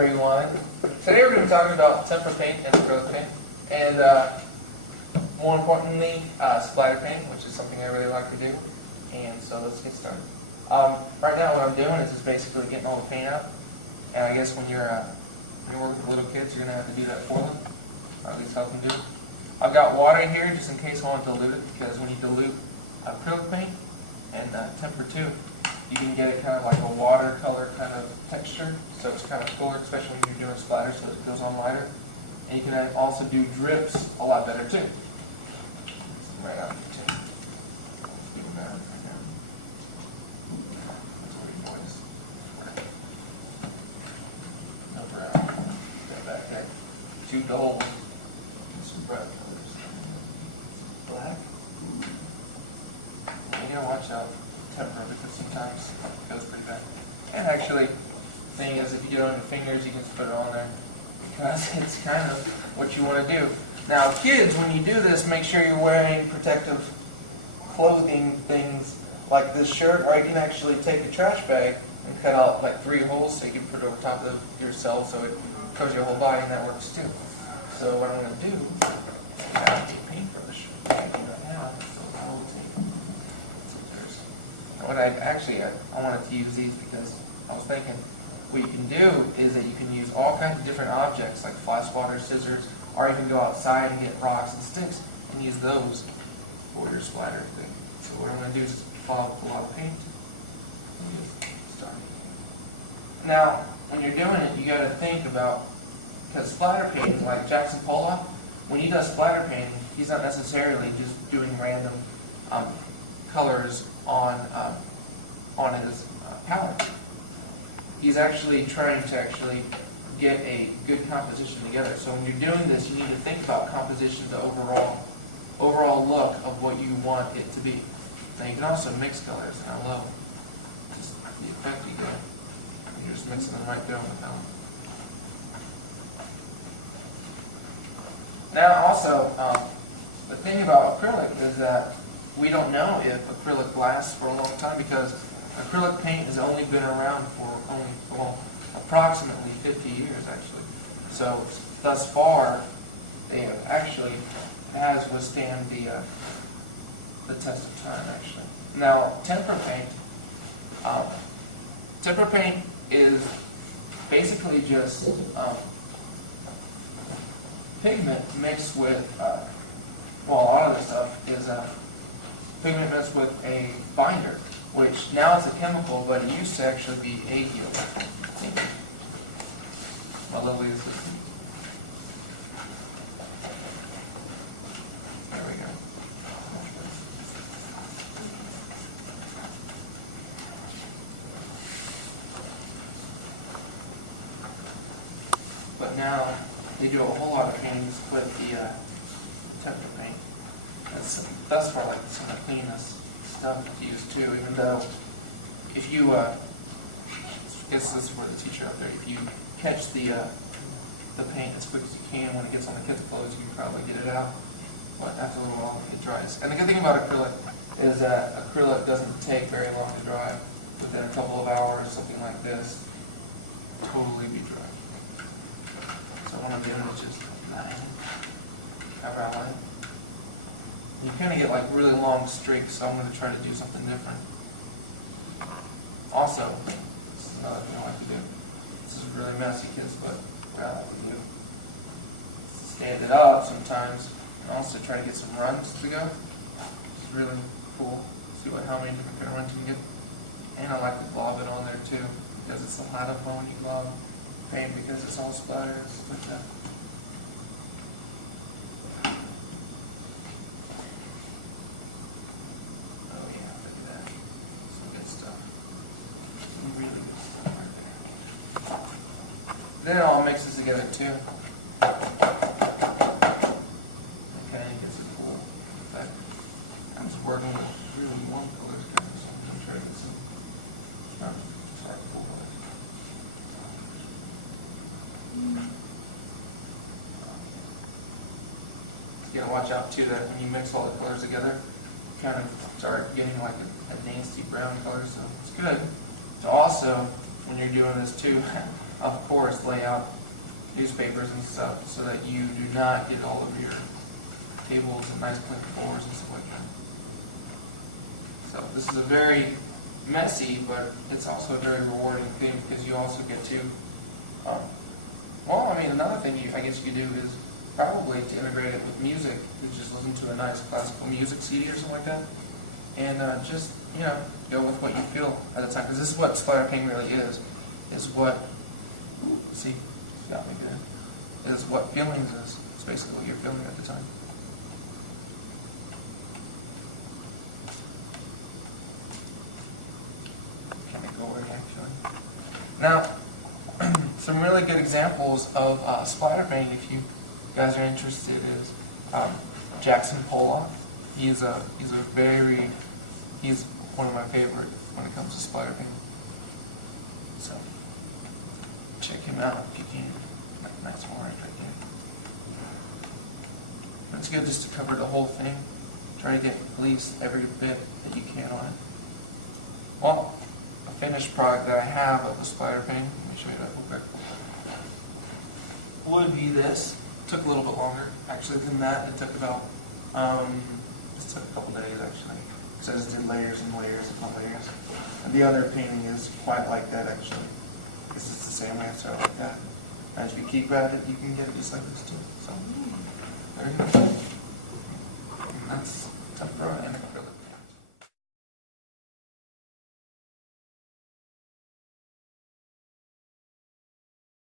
everyone. Today we're going to be talking about tempera paint and acrylic paint, and more importantly, splatter paint, which is something I really like to do. And so let's get started. Right now what I'm doing is just basically getting all the paint out, and I guess when you're working with little kids, you're going to have to do that for them, or at least help them do it. I've got water in here just in case I want to dilute it, because when you dilute acrylic paint and tempera too, you can get it kind of like a watercolor kind of texture, so it's kind of cooler, especially when you're doing splatter, so it goes on lighter. And you can also do drips a lot better too. Right out here too. Even better right now. That's what he boys. No brown. Got back there. Too dull. Some bright colors. Black. You gotta watch out. Tempera, because sometimes it goes pretty bad. And actually, the thing is, if you get it on your fingers, you can just put it on there, because it's kind of what you want to do. Now, kids, when you do this, make sure you're wearing protective clothing things like this shirt, or you can actually take a trash bag and cut out like 3 holes so you can put it over top of yourself so it covers your whole body, and that works too. So what I'm going to do, I have a paintbrush. I wanted to use these because I was thinking what you can do is that you can use all kinds of different objects like fly swatters, scissors, or you can go outside and get rocks and sticks and use those for your splatter thing. So what I'm going to do is just follow with a lot of paint and just start. Now, when you're doing it, you got to think about, because splatter painting, like Jackson Pollock, when he does splatter painting, he's not necessarily just doing random colors on his palette. He's actually trying to get a good composition together. So when you're doing this, you need to think about composition, the overall look of what you want it to be. Now you can also mix colors, and I love just the effect you get. You're just mixing them right there on the palette. Now also, the thing about acrylic is that we don't know if acrylic lasts for a long time, because acrylic paint has only been around for approximately 50 years actually. So thus far, they actually has withstand the test of time actually. Now tempera paint is basically just pigment mixed with a lot of this stuff is pigment mixed with a binder, which now it's a chemical, but it used to actually be a chemical. My lovely assistant. There we go. But now they do a whole lot of paintings with the tempera paint. That's for like some of the cleanest stuff to use too, even though if you, I guess this is for the teacher out there, if you catch the paint as quick as you can when it gets on the kids' clothes, you can probably get it out, but after a little while it dries. And the good thing about acrylic is that acrylic doesn't take very long to dry. Within a couple of hours, something like this, totally be dry. So I want to give it just 9 after I line. You kind of get like really long streaks, so I'm going to try to do something different. Also, this is another thing I like to do. This is really messy, kids, but what I like to do is stand it up sometimes, and also try to get some runs to go. It's really cool. See how many different kind of runs you can get. And I like to blob it on there too, because it's a lot of fun when you blob paint, because it's all splatters like that. Then it all mixes together too. Okay, gets a cool effect. I'm just working with really warm colors, kind of, so I'm going to try to get some cool colors. You gotta watch out too that when you mix all the colors together, you kind of start getting like a nasty brown color, so it's good. So also, when you're doing this too, of course, lay out newspapers and stuff so that you do not get all of your tables and nice clean floors and stuff like that. So this is a very messy, but it's also a very rewarding thing because you also get to, well, I mean, another thing I guess you could do is probably to integrate it with music. You just listen to a nice classical music CD or something like that, and just, you know, go with what you feel at the time. Because this is what splatter painting really is what, see, it's got me good, is what feelings is. It's basically what you're feeling at the time. Kind of gory, actually. Now, some really good examples of splatter painting, if you guys are interested, is Jackson Pollock. He's one of my favorite when it comes to splatter painting. So check him out if you can. Nice orange right there. It's good just to cover the whole thing. Try to get at least every bit that you can on it. Well, a finished product that I have of the splatter painting, let me show you that real quick, would be this. It took a little bit longer, actually, than that. It took about, this took a couple days, actually. So I just did layers and layers upon layers. And the other painting is quite like that, actually. Because it's the same way, so like that. And if you keep at it, you can get it just like this, too. So